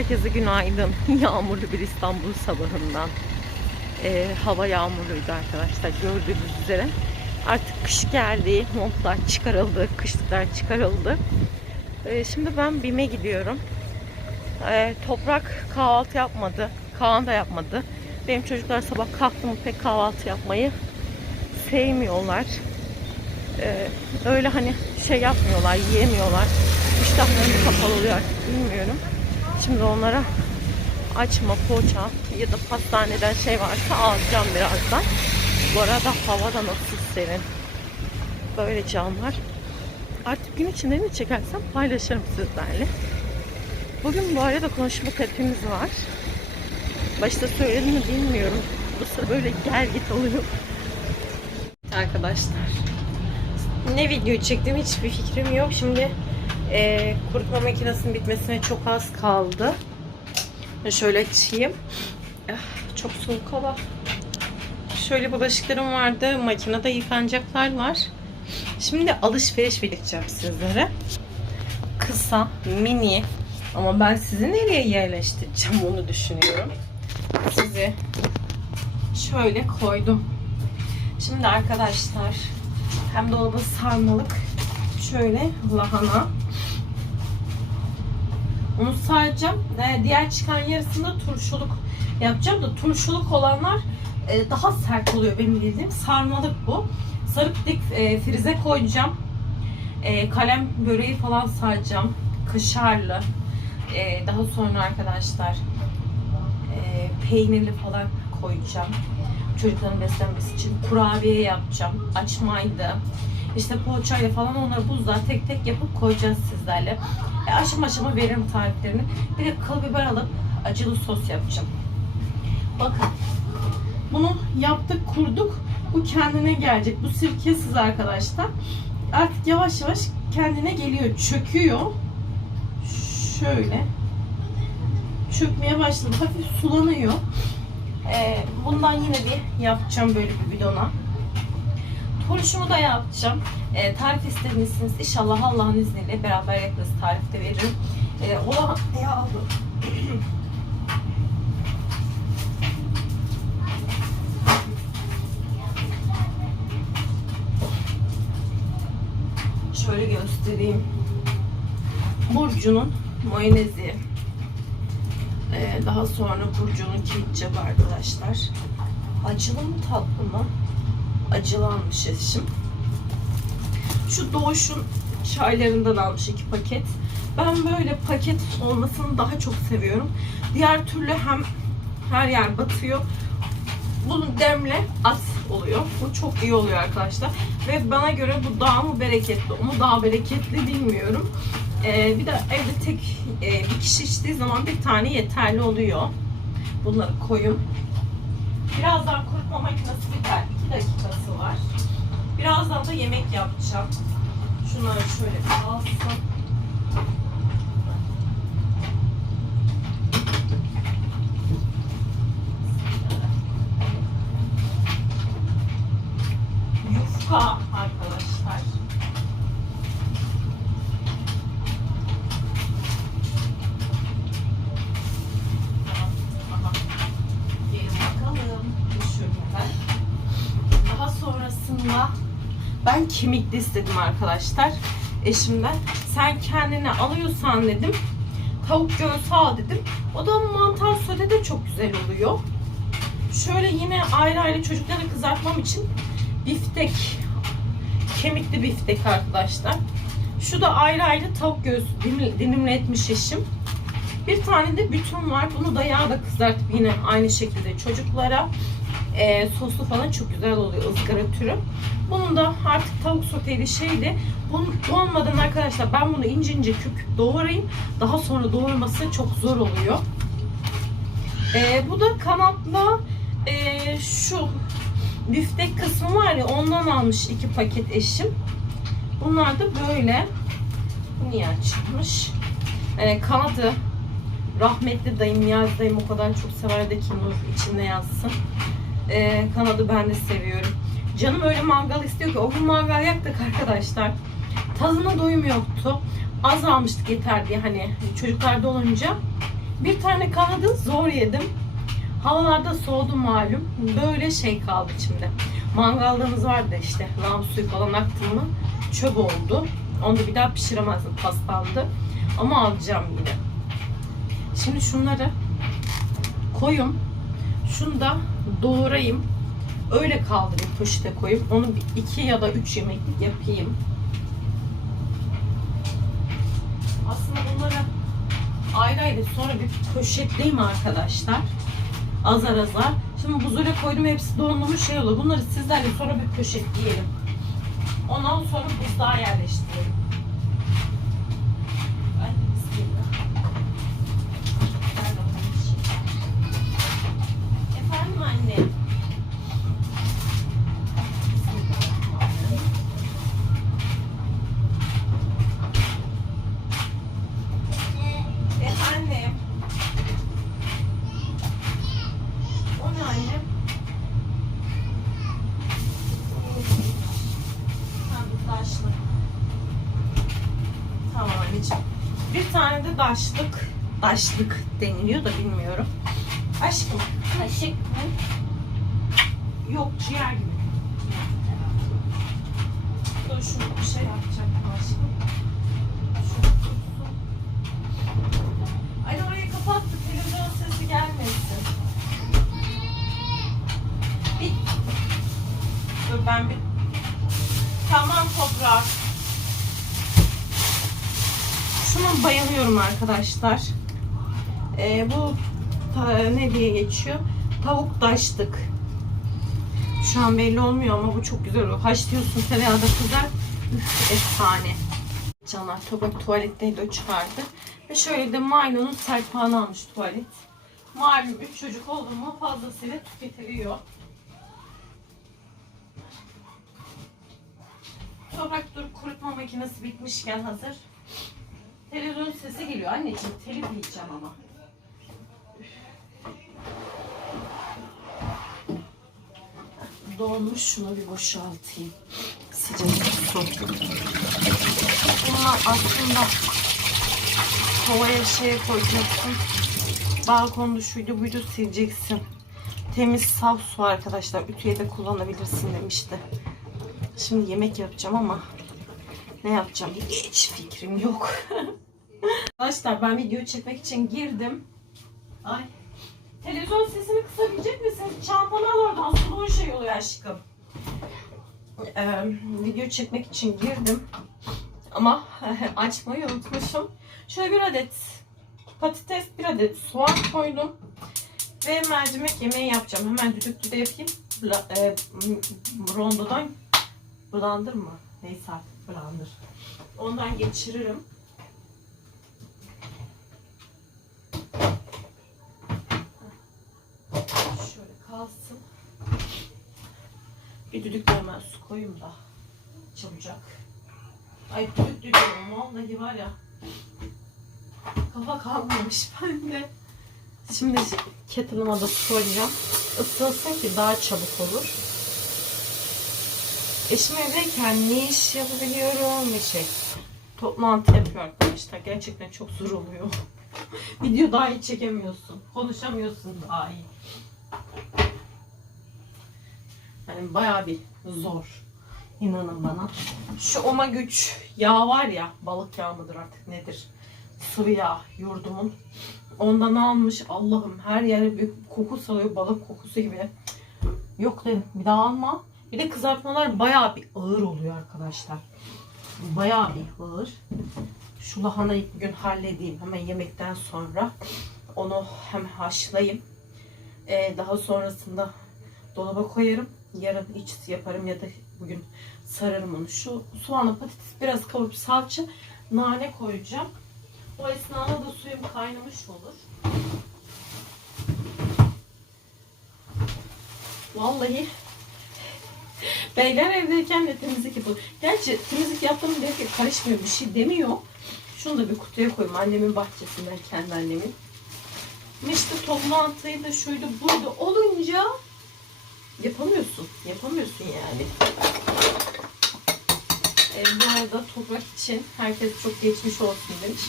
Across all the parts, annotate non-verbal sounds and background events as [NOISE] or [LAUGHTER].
Herkese günaydın. [LAUGHS] Yağmurlu bir İstanbul sabahından. Ee, hava yağmurluydu arkadaşlar gördüğünüz üzere. Artık kış geldi. Montlar çıkarıldı. Kışlıklar çıkarıldı. Ee, şimdi ben BİM'e gidiyorum. Ee, toprak kahvaltı yapmadı. Kaan da yapmadı. Benim çocuklar sabah kalktı mı pek kahvaltı yapmayı sevmiyorlar. Ee, öyle hani şey yapmıyorlar, yiyemiyorlar. İştahları kapalı oluyor artık bilmiyorum. Şimdi onlara açma, poğaça ya da pastaneden şey varsa alacağım birazdan. Bu arada hava da nasıl serin. Böyle camlar. Artık gün içinde ne çekersem paylaşırım sizlerle. Bugün bu arada konuşma tepkimiz var. Başta söyledim mi bilmiyorum. Bu sıra böyle gel git oluyor. Arkadaşlar. Ne video çektiğim hiçbir fikrim yok. Şimdi e, kurutma makinesinin bitmesine çok az kaldı. Şöyle açayım. Ah, Çok soğuk hava. Şöyle bulaşıklarım vardı. Makinede yıkanacaklar var. Şimdi alışveriş vereceğim sizlere. Kısa, mini ama ben sizi nereye yerleştireceğim onu düşünüyorum. Sizi şöyle koydum. Şimdi arkadaşlar hem dolaba sarmalık şöyle lahana onu saracağım. Ee, diğer çıkan yarısında turşuluk yapacağım da turşuluk olanlar e, daha sert oluyor benim bildiğim. Sarmalık bu. Sarıp dik e, frize koyacağım. E, kalem böreği falan saracağım. Kaşarlı. E, daha sonra arkadaşlar e, peynirli falan koyacağım. Çocukların beslenmesi için kurabiye yapacağım. Açmaydı. İşte poğaçayla falan onları buzluğa tek tek yapıp koyacağız sizlerle. E, aşama aşama veririm tariflerini. Bir de kıl biber alıp acılı sos yapacağım. Bakın. Bunu yaptık, kurduk. Bu kendine gelecek. Bu sirkesiz arkadaşlar. Artık yavaş yavaş kendine geliyor. Çöküyor. Şöyle. Çökmeye başladı. Hafif sulanıyor. Ee, bundan yine bir yapacağım böyle bir bidona. Turşumu da yapacağım. Ee, tarif istemişsiniz. İnşallah Allah'ın izniyle beraber yaparız. Tarifte veririm. Ee, ola ya aldım. Şöyle göstereyim. Burcu'nun mayonezi. Ee, daha sonra Burcu'nun ketçabı arkadaşlar. Acılı mı tatlı mı? Acılı almış eşim. Şu Doğuş'un çaylarından almış iki paket. Ben böyle paket olmasını daha çok seviyorum. Diğer türlü hem her yer batıyor. Bunu demle az oluyor. Bu çok iyi oluyor arkadaşlar. Ve bana göre bu daha mı bereketli, o daha bereketli bilmiyorum. Ee, bir de evde tek e, bir kişi içtiği zaman bir tane yeterli oluyor. Bunları koyun. Birazdan kurutma makinesi biter. 2 dakikası var. Birazdan da yemek yapacağım. Şunları şöyle bir alsın. Yufka arkadaşlar. Aha. Gelin bakalım. Şöyle ben. Daha sonrasında ben kemikli istedim arkadaşlar eşimden. Sen kendine alıyorsan dedim. Tavuk göğsü al dedim. O da mantar sote de çok güzel oluyor. Şöyle yine ayrı ayrı çocuklara kızartmam için biftek kemikli biftek arkadaşlar. Şu da ayrı ayrı tavuk göğsü dilim- dilimle etmiş eşim. Bir tane de bütün var. Bunu da yağda kızartıp yine aynı şekilde çocuklara e, soslu falan çok güzel oluyor ızgara türü. Bunun da artık tavuk soteli şeydi. Bunun olmadan arkadaşlar ben bunu ince ince küp doğrayayım. Daha sonra doğraması çok zor oluyor. E, bu da kanatla e, şu biftek kısmı var ya ondan almış iki paket eşim. Bunlar da böyle. Niye açılmış? E, kanadı rahmetli dayım Niyazi dayım o kadar çok severdi ki Nur içinde yazsın. E, kanadı ben de seviyorum. Canım öyle mangal istiyor ki o gün mangal yaktık arkadaşlar. Tadına doyum yoktu. Az almıştık yeter diye hani çocuklarda olunca Bir tane kanadı zor yedim. Havalarda soğudu malum. Böyle şey kaldı içimde. Mangallığımız vardı işte. Lam suyu falan aktı mı çöp oldu. Onu da bir daha pişiremezdim. Paslandı. Ama alacağım yine. Şimdi şunları koyum. Şunu da doğrayayım. Öyle kaldırayım poşete koyup onu iki ya da üç yemeklik yapayım. Aslında bunları ayrı ayrı sonra bir poşetleyeyim arkadaşlar. Azar azar. Şimdi buzule koydum hepsi donmuş şey olur. Bunları sizlerle sonra bir poşetleyelim. Ondan sonra buzluğa yerleştirelim. Daşlık. Tamam anneciğim. Bir tane de daşlık. Daşlık deniliyor da bilmiyorum. Aşkım. Kaşık mı? Yok ciğer gibi. Dur şunu bir şey yapacaktım aşkım. Ay orayı kapattı. Televizyon sesi gelmesin. Dur ben bir... Tamam toprak. Şuna bayılıyorum arkadaşlar. Ee, bu ta- ne diye geçiyor? Tavuk daşlık. Şu an belli olmuyor ama bu çok güzel oluyor. Haşlıyorsun tereyağda kızar. Üf, efsane. Caner toprak tuvaletteydi o çıkardı. Ve şöyle de Milo'nun serpağını almış tuvalet. Malum 3 çocuk oldu mu fazlasıyla tüketiliyor. Toprak dur kurutma makinesi bitmişken hazır. Televizyon sesi geliyor anneciğim. Telif yiyeceğim ama. Donmuş şunu bir boşaltayım. Sıcak su. Bunlar aslında kovaya şey koyacaksın. Balkonda şuydu buydu sileceksin. Temiz saf su arkadaşlar. Ütüye de kullanabilirsin demişti. Şimdi yemek yapacağım ama ne yapacağım hiç fikrim yok. [LAUGHS] Arkadaşlar ben video çekmek için girdim. Ay. Televizyon sesini kısabilecek misin? Çantanı al oradan suluğun şey oluyor aşkım. Ee, video çekmek için girdim. Ama [LAUGHS] açmayı unutmuşum. Şöyle bir adet patates, bir adet soğan koydum. Ve mercimek yemeği yapacağım. Hemen düdüklüde yapayım. Bla- e, rondodan blender mı? Neyse artık blender. Ondan geçiririm. Şöyle kalsın. Bir düdükle hemen su koyayım da çabucak. Ay düdük düdüğüm vallahi var ya. Kafa kalmamış [LAUGHS] bende. Şimdi kettle'ıma da su koyacağım. Isınsın ki daha çabuk olur. Eşim evdeyken ne iş yapabiliyorum ne şey. Toplantı yapıyor arkadaşlar. Gerçekten çok zor oluyor. [LAUGHS] Video daha iyi çekemiyorsun. Konuşamıyorsun daha iyi. Yani bayağı bir zor. İnanın bana. Şu oma güç yağ var ya balık yağı mıdır artık nedir? Sıvı yağ yurdumun. Ondan almış Allah'ım her yere bir koku salıyor balık kokusu gibi. Yok dedim bir daha alma. Bir de kızartmalar bayağı bir ağır oluyor arkadaşlar. Bayağı bir ağır. Şu lahanayı bugün halledeyim hemen yemekten sonra. Onu hem haşlayayım. Ee, daha sonrasında dolaba koyarım. Yarın iç yaparım ya da bugün sararım onu. Şu soğanla patates biraz kavurup salça, nane koyacağım. O esnada da suyum kaynamış olur. Vallahi [LAUGHS] beyler evdeyken de temizlik yapıyor. Gerçi temizlik yaptığım diyor ki karışmıyor bir şey demiyor. Şunu da bir kutuya koyayım annemin bahçesinden kendi annemin. İşte toplantıyı da şuydu buydu olunca yapamıyorsun. Yapamıyorsun yani. E, bu arada toprak için herkes çok geçmiş olsun demiş.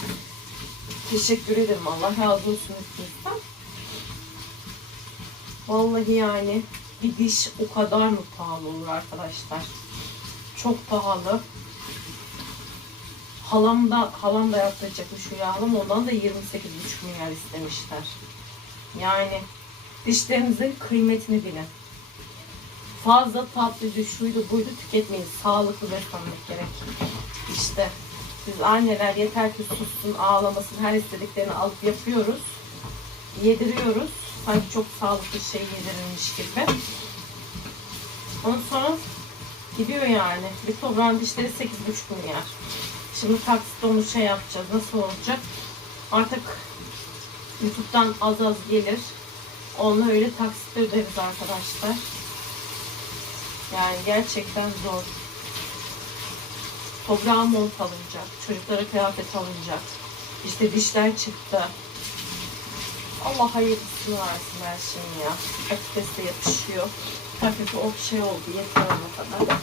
Teşekkür ederim. Allah razı olsun. Vallahi yani bir diş o kadar mı pahalı olur arkadaşlar? Çok pahalı. Halam da, halam da yaptıracakmış yağlam. Ondan da 28,5 milyar istemişler. Yani dişlerinizin kıymetini bilin. Fazla tatlıydı, şuydu, buydu tüketmeyin. Sağlıklı beslenmek gerek. İşte biz anneler yeter ki sussun, ağlamasın, her istediklerini alıp yapıyoruz. Yediriyoruz. Sanki çok sağlıklı şey yedirilmiş gibi. Ondan sonra gidiyor yani. Bir toprağın dişleri 8,5 milyar. Şimdi taksitle onu şey yapacağız. Nasıl olacak? Artık YouTube'dan az az gelir. Onunla öyle taksitle öderiz arkadaşlar. Yani gerçekten zor. Toprağa mont alınacak. Çocuklara kıyafet alınacak. İşte dişler çıktı. Allah hayırlısını versin her şeyin ya. Patates yapışıyor. Hafif o şey oldu. Yeter ona kadar.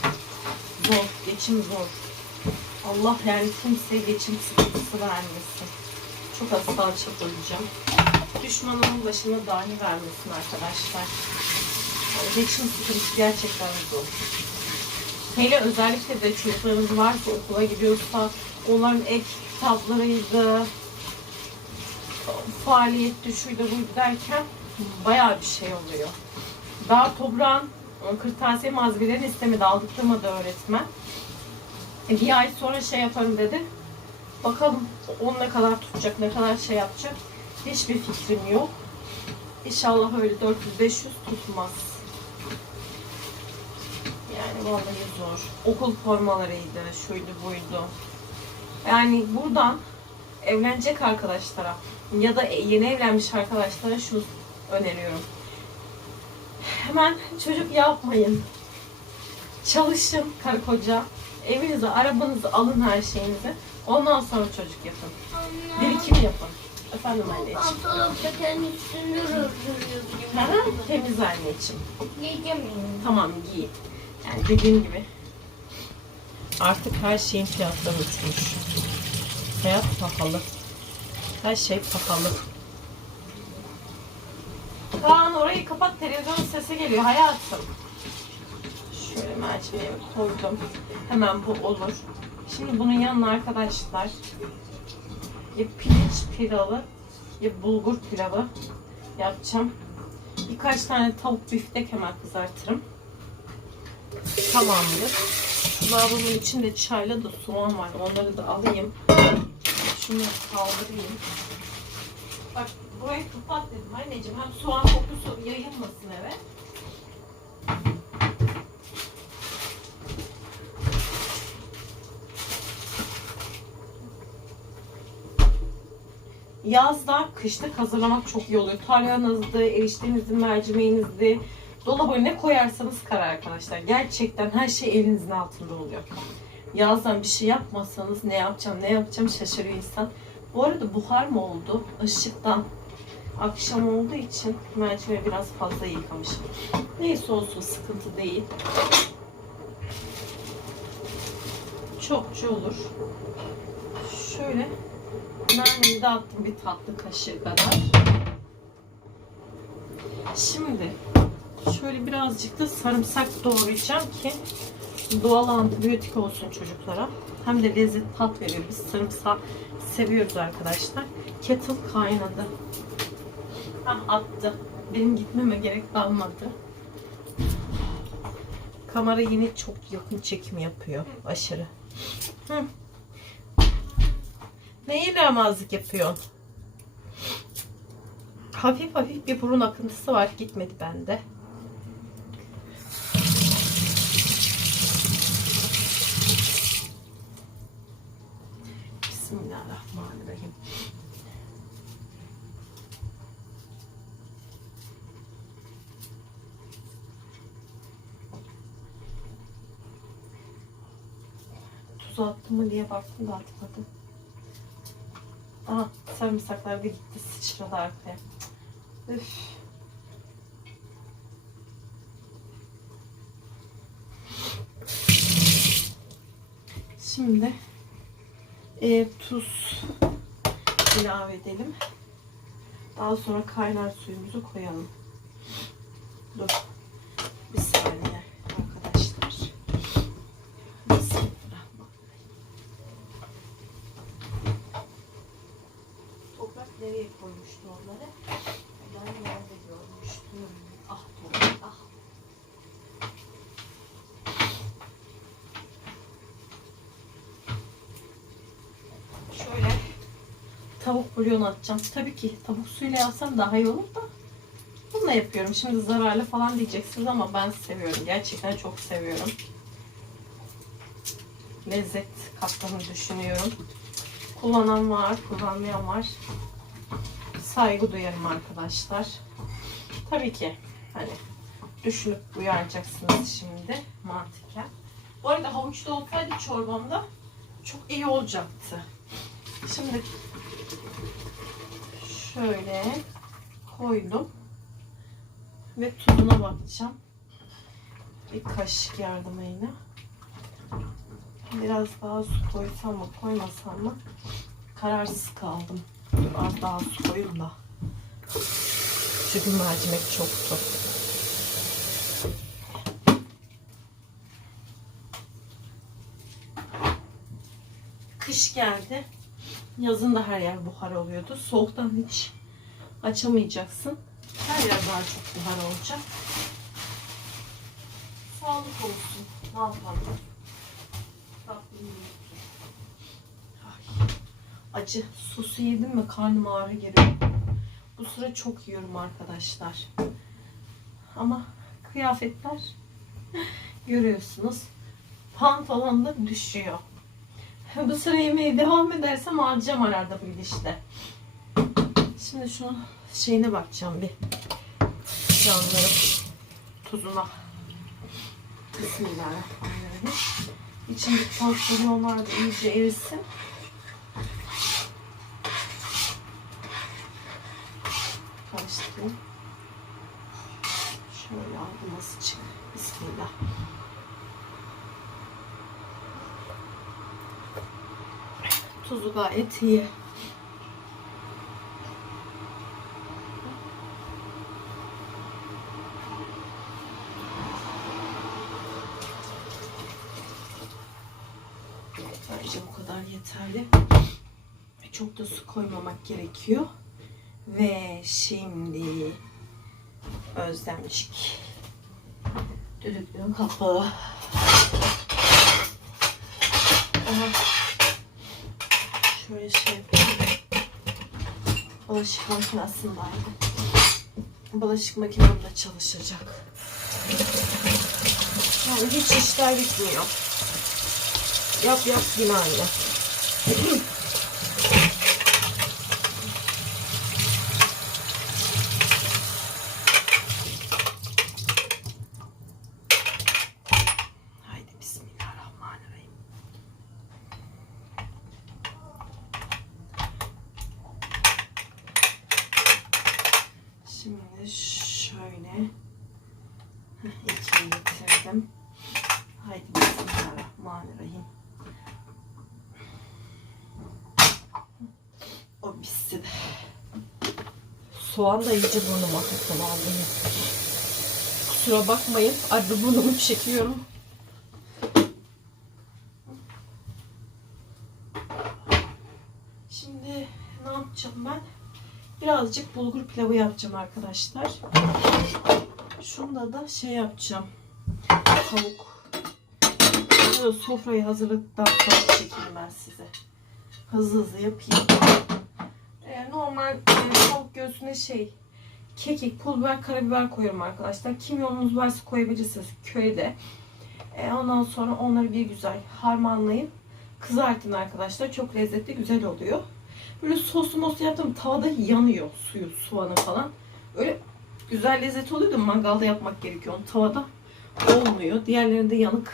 Zor. Geçim zor. Allah yani kimseye geçim sıkıntısı vermesin. Çok az salça koyacağım. Düşmanımın başına dahi vermesin arkadaşlar. Geçim sıkıntısı gerçekten zor. Hele özellikle de çocuklarınız varsa okula gidiyorsa onların ek kitaplarıydı, faaliyet düşüydü buydu derken bayağı bir şey oluyor. Daha toprağın e, kırtasiye malzemelerini istemedi, aldırtmadı öğretmen. E, bir ay sonra şey yaparım dedi. Bakalım on ne kadar tutacak, ne kadar şey yapacak. Hiçbir fikrim yok. İnşallah öyle 400-500 tutmaz. Yani vallahi zor. Okul formalarıydı, şuydu buydu. Yani buradan evlenecek arkadaşlara ya da yeni evlenmiş arkadaşlara şunu öneriyorum. Hemen çocuk yapmayın. Çalışın karı koca. Evinizi, arabanızı alın her şeyinizi. Ondan sonra çocuk yapın. Anne. Birikim yapın. Efendim anneciğim. Pantolon peteğin üstünde duruyor gibi. Hı hı, Temiz anneciğim. Yiyeceğim. Tamam giy. Yani dediğim gibi. Artık her şeyin fiyatları uçmuş. Hayat pahalı. Her şey pahalı. Kaan orayı kapat televizyonun sesi geliyor hayatım. Şöyle mercimeğimi koydum. Hemen bu olur. Şimdi bunun yanına arkadaşlar ya pirinç pilavı ya bulgur pilavı yapacağım. Birkaç tane tavuk biftek hemen kızartırım. Tamamdır. Lavabonun içinde çayla da soğan var. Onları da alayım. Şunu kaldırayım. Bak burayı kapat dedim anneciğim. Hem soğan kokusu yayılmasın eve. Yazda, kışta hazırlamak çok iyi oluyor. Tarhananızdı, eriştenizdi, mercimeğinizdi. Dolaba ne koyarsanız karar arkadaşlar. Gerçekten her şey elinizin altında oluyor. Yazdan bir şey yapmasanız ne yapacağım, ne yapacağım şaşırıyor insan. Bu arada buhar mı oldu? Işıktan. Akşam olduğu için mercimeği biraz fazla yıkamışım. Neyse olsun sıkıntı değil. Çokça olur. Şöyle de attım bir tatlı kaşığı kadar. Şimdi şöyle birazcık da sarımsak doğrayacağım ki doğal antibiyotik olsun çocuklara. Hem de lezzet tat veriyor. Biz sarımsak seviyoruz arkadaşlar. Kettle kaynadı. Hah attı. Benim gitmeme gerek kalmadı. Kamera yine çok yakın çekim yapıyor. Aşırı. Hı. Neyi yaramazlık yapıyorsun? Hafif hafif bir burun akıntısı var. Gitmedi bende. Bismillahirrahmanirrahim. Tuz attım mı diye baktım da atmadım. Aha sarımsaklar da gitti sıçradı arkaya. Üf. Şimdi e, tuz ilave edelim. Daha sonra kaynar suyumuzu koyalım. Dur. Bir saniye arkadaşlar. Bismillahirrahmanirrahim. Toprak koymuştu onları? Ben nerede görmüştüm? Ah toprak ah. Şöyle tavuk bulyon atacağım. Tabii ki tavuk suyuyla yapsam daha iyi olur da. Bununla yapıyorum. Şimdi zararlı falan diyeceksiniz ama ben seviyorum. Gerçekten çok seviyorum. Lezzet kattığını düşünüyorum. Kullanan var, kullanmayan var. Saygı duyarım arkadaşlar. Tabii ki hani düşünüp uyaracaksınız şimdi mantıken. Bu arada havuçlu olsaydı çorbamda çok iyi olacaktı. Şimdi şöyle koydum ve tuzuna bakacağım. Bir kaşık yardımıyla. Biraz daha su koysam mı koymasam mı kararsız kaldım. Dur, Az daha su koyayım da. Çünkü mercimek çoktu. Kış geldi. Yazın da her yer buhar oluyordu. Soğuktan hiç açamayacaksın. Her yer daha çok buhar olacak. Sağlık olsun. Ne yapalım? Rabbim. Acı sosu yedim mi karnım ağrı geliyor. Bu sıra çok yiyorum arkadaşlar. Ama kıyafetler [LAUGHS] görüyorsunuz. Pantolon da düşüyor. [LAUGHS] Bu sıra yemeye devam edersem alacağım arada bu gidişle. Şimdi şunun şeyine bakacağım bir. Canlarım tuzuna. Bismillahirrahmanirrahim. İçindeki pantolonlar da iyice erisin. Karıştırayım. Şöyle aldım azıcık. Bismillah. Tuzu gayet iyi. Bence bu kadar yeterli. Çok da su koymamak gerekiyor. Ve şimdi özlemcik. Düdüklüğün kapağı. Şöyle şey yapayım. Bulaşık makinesindeydi. Bulaşık makinem de çalışacak. Yani hiç işler bitmiyor. Yap yap yine. [CLEARS THROAT] Haydi bismillahirrahmanirrahim. Şimdi şöyle ikiye getirdim. Haydi bismillahirrahmanirrahim. O de. Soğan da iyice burnuma takılandı. Kusura bakmayın. Arada burnumu çekiyorum. Şimdi ne yapacağım ben? Birazcık bulgur pilavı yapacağım arkadaşlar. Şunda da şey yapacağım. Tavuk. Böyle sofrayı hazırladıktan sonra çekeyim ben size. Hızlı hızlı yapayım. Ee, normal e, tavuk göğsüne şey kekik, pul biber, karabiber koyuyorum arkadaşlar. Kimyonunuz varsa koyabilirsiniz köyde. Ee, ondan sonra onları bir güzel harmanlayın. Kızartın arkadaşlar. Çok lezzetli, güzel oluyor. Böyle soslu moslu yaptım. Tavada yanıyor suyu, soğanı falan. Öyle güzel lezzet oluyor da mangalda yapmak gerekiyor. Onu tavada olmuyor. Diğerlerinde yanık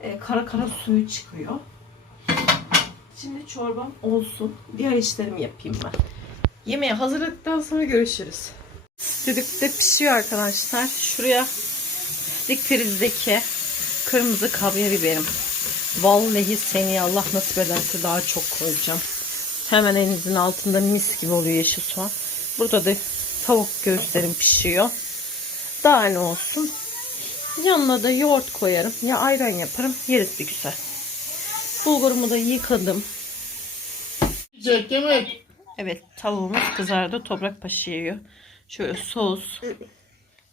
e, kara kara suyu çıkıyor. Şimdi çorbam olsun. Diğer işlerimi yapayım ben. Yemeği hazırladıktan sonra görüşürüz. Düdükte pişiyor arkadaşlar. Şuraya dik prizdeki kırmızı kapya biberim. Vallahi seni Allah nasip ederse daha çok koyacağım. Hemen elinizin altında mis gibi oluyor yeşil soğan. Burada da tavuk göğüslerim pişiyor. Daha ne olsun. Yanına da yoğurt koyarım. Ya ayran yaparım. Yeriz bir güzel. Bulgurumu da yıkadım. Yiyecek yemek. Evet tavuğumuz kızardı. Toprak paşı yiyor. Şöyle sos.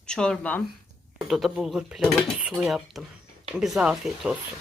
Çorbam. Burada da bulgur pilavı sulu yaptım. Bize afiyet olsun.